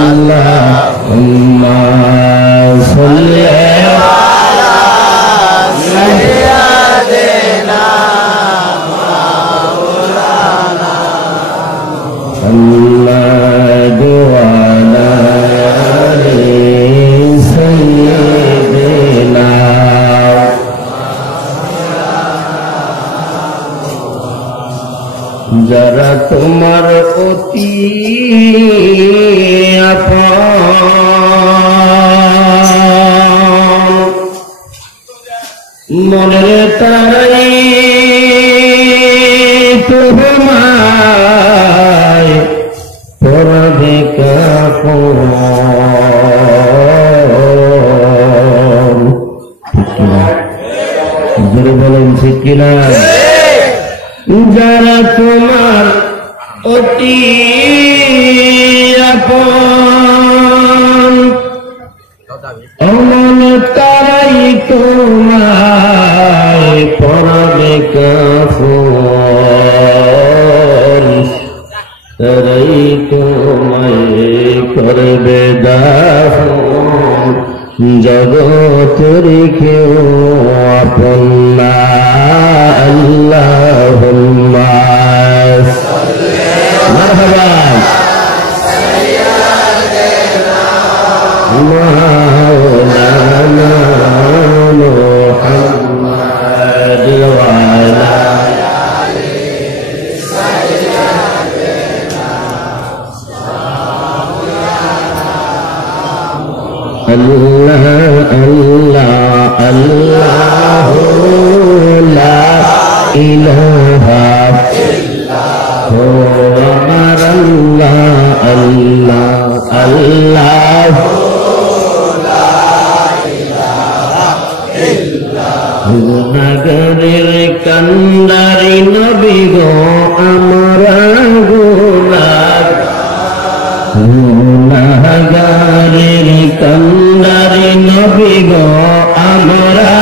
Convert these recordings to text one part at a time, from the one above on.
আল্লাহুম্মা সাল্লি আলা সাইয়্যিদিনা মাওলানা মুহাম্মাদ ওয়া আলা আলি সাইয়্যিদিনা। যারা তোমার অতি আপন মনের তারাই তোমায় পড়বে কাপন। জোরে বলেন ঠিক কিনা? যারা তোমার অতি আপন অমন তারাই তোমায় পড়বে কাফন, তারাই তোমায় করবে দাফন। জগতের কেউ আপন না। আল্লাহুম্মা মারহাবা মাওলানা মুহাম্মদ ওয়া আলা আলি সাইয়্যিদিনা। আল্লাহ আল্লাহ আল্লাহু লা ইলাহা ইল্লাহু আমার আল্লাহ আল্লাহ আল্লাহু লা ইলাহা ইল্লাহু। গুনাহগারের কান্ডারি নবী গো আমরা গুনাহগারের কান্ডারি নবী গো আমরা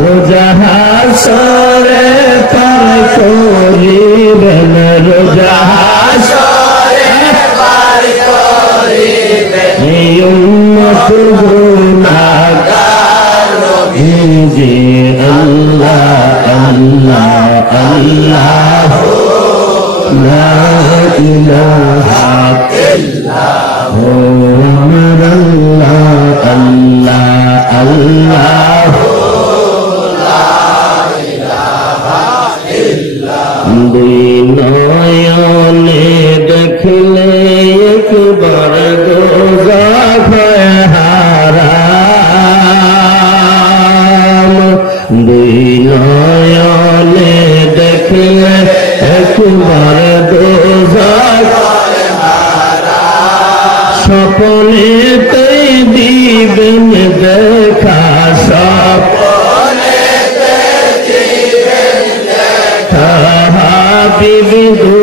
রোজা হাসরে পার করিবেন, রোজা হাসরে পার করিবেন এই উম্মত গুনাহগার নবীজি। আল্লাহ আল্লাহ আল্লাহু লা ইলাহা ইল্লাহু আমার আল্লাহ আল্লাহ আল্লাহু দুই নয়নে দেখলে একবার দোজখ হারাম, দুই নয়নে দেখলে একবার দোজখ হারাম। স্বপ্নেতে দিবেন দেখা, হাবিবি দু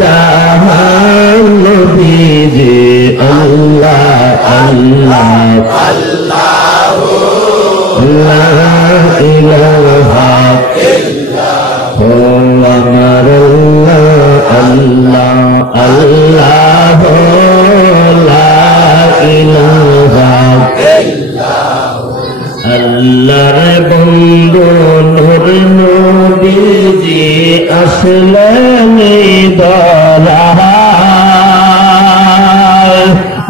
জাহান নবীজি। আল্লাহ আল্লাহ আল্লাহু লা ইলাহা ইল্লাহু আমার আল্লাহ আল্লাহু লা ইলাহা ইল্লাহু। আল্লাহর বন্ধু নূর নবীজি আসলেন দয়ায়।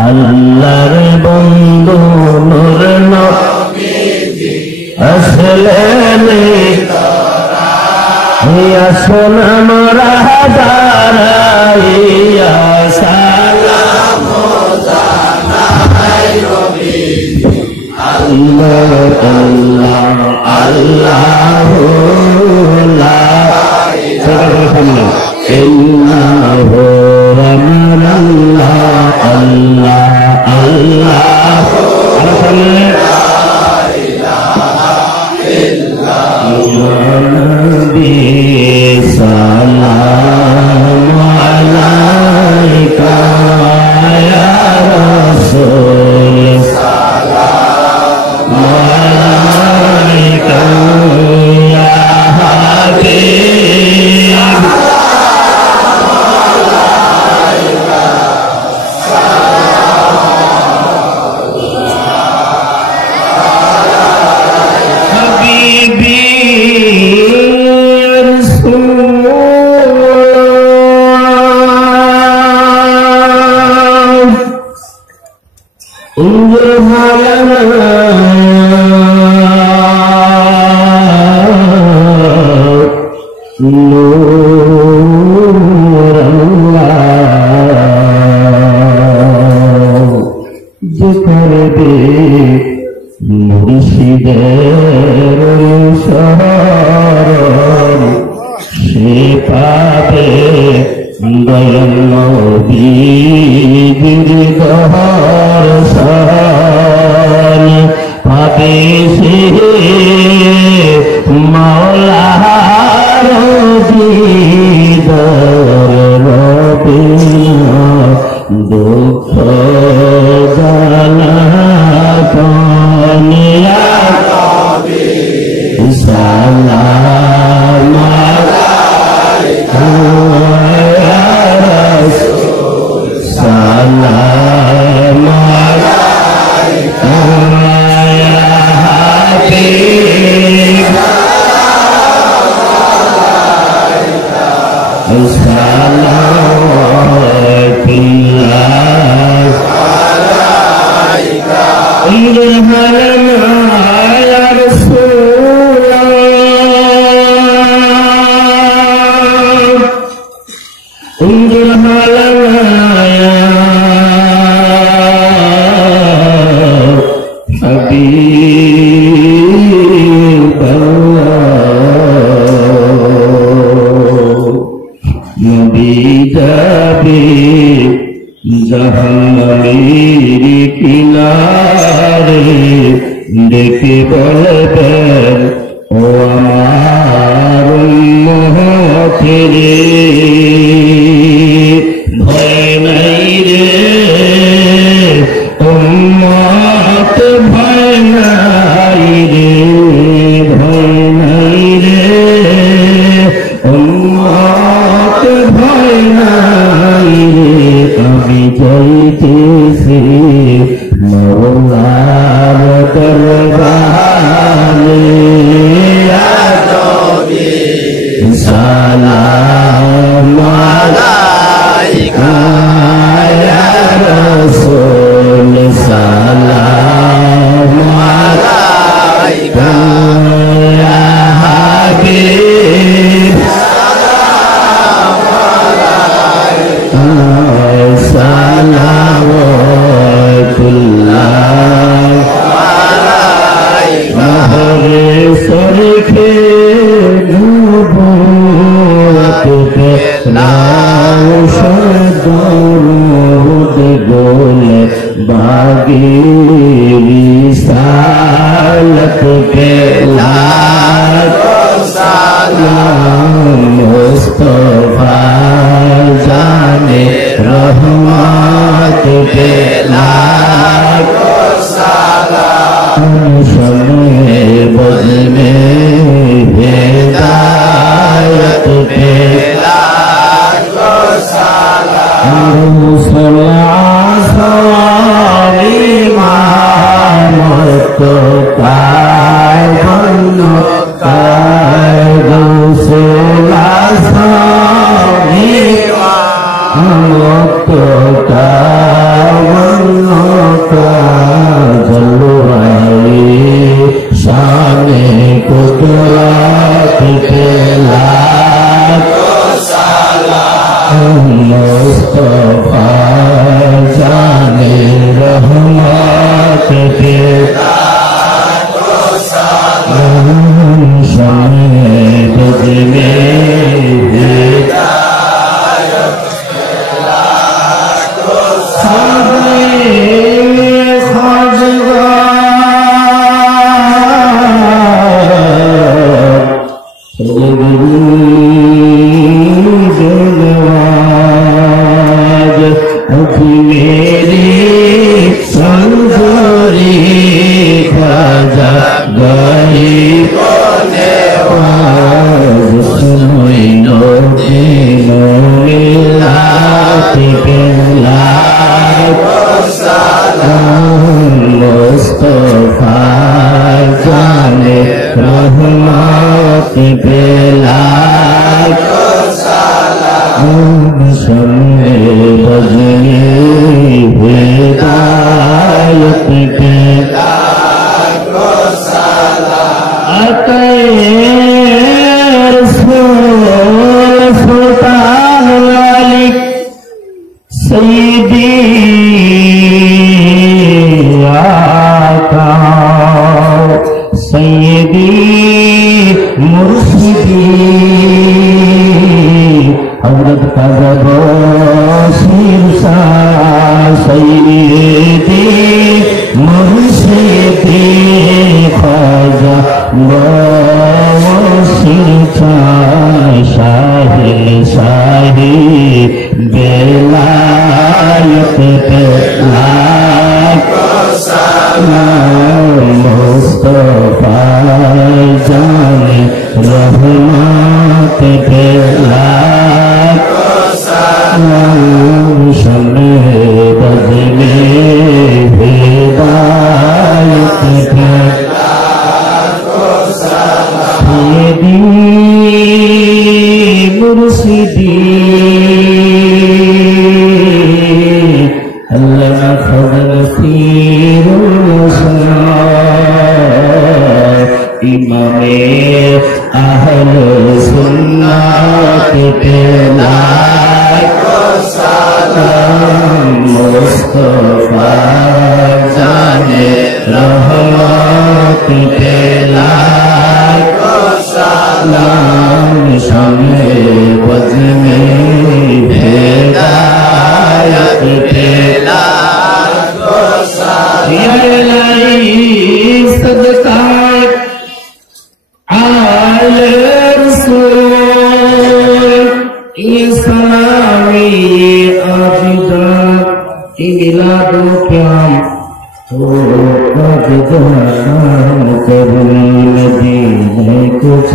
আল্লাহর বন্ধু নূর নবীজি আসলেন দয়ায়। আসুন আমরা দাঁড়াইয়া সালাম জানাই নবীজি। আল্লাহ আল্লাহ আল্লাহু লা ইলাহা ইল্লাল্লাহু মুর্শিদের শরণ সে পাবে দয়াল নবীর দর্শন পাবে সে মাওলার দিদার রবে দুঃখ জ্বালা পানিয়া সালাম আলাইকা ইয়া রাসূল সালাম আলাইকা ইয়া হাবিব জাহান্নামের কিনারে ডেকে বলবেন ও আমার উম্মত রে ভয় নাই রে উম্মত ভয় নাই রে ভয় নাই রে উম্মত ভয় নাই রে আমি যাইতেছি মওলার দরবারে ইয়া নবী সালাম আলাইকা ইয়া রাসূল সালাম আলাইকা ইয়া হাবিব रिसालत के लाखों सलाम मुस्तफा जाने रहमत के लाखों सलाम शम्मे बज़ में हिदायत के लाखों सलाम मुस्तफा जाने रहमत के लाखों सलाम शम्मे बज़ में हिदायत के लाखों मुस्तफा जाने रहमत के लाखों सलाम शम्मे बज़ में हिदायत पे लाखों सलाम। अतए रसूल सुल्तान वाली सईदी आका सईदी मुर्शिदी हजरत कदबो शीरसा सईदी मुर्शिदी ख्वाजा शीरसा शाही शाही बेलायत पे लाखों सलाम। मुस्तफा जाने रहमत पे लाखों सलाम। शम्मे बज़ में हिदायत पे लाखों सलाम। मुर्शिदी अल्लाह फज़ल इमामे अहले सुन्नत पे लाखों सलाम। मुस्तफा जाने रहमत पे लाखों सलाम। शम्मे बज़ में हिदायत पे लाखों सलाम। सदका आले रसूल ये सलामी आबिदा मिलादो क्याम तो आबिदा कबूल मदीने कुछ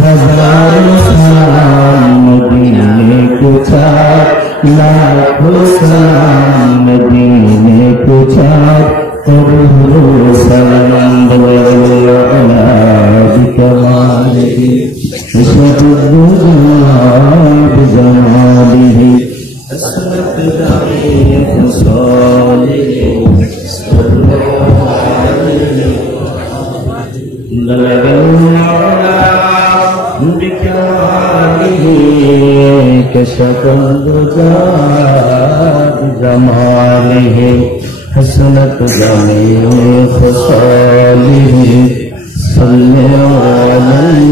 हजार सलाम मदीने कुछ लाखों सलाम मदीने कुछ सलाम बिकमालिही बिजमालिही हसनत जामिए खुसालिही बिकमालिही कशफल बिजमालिही हसनत जामिए खुसालिही सल्लल्लाहु अलैहि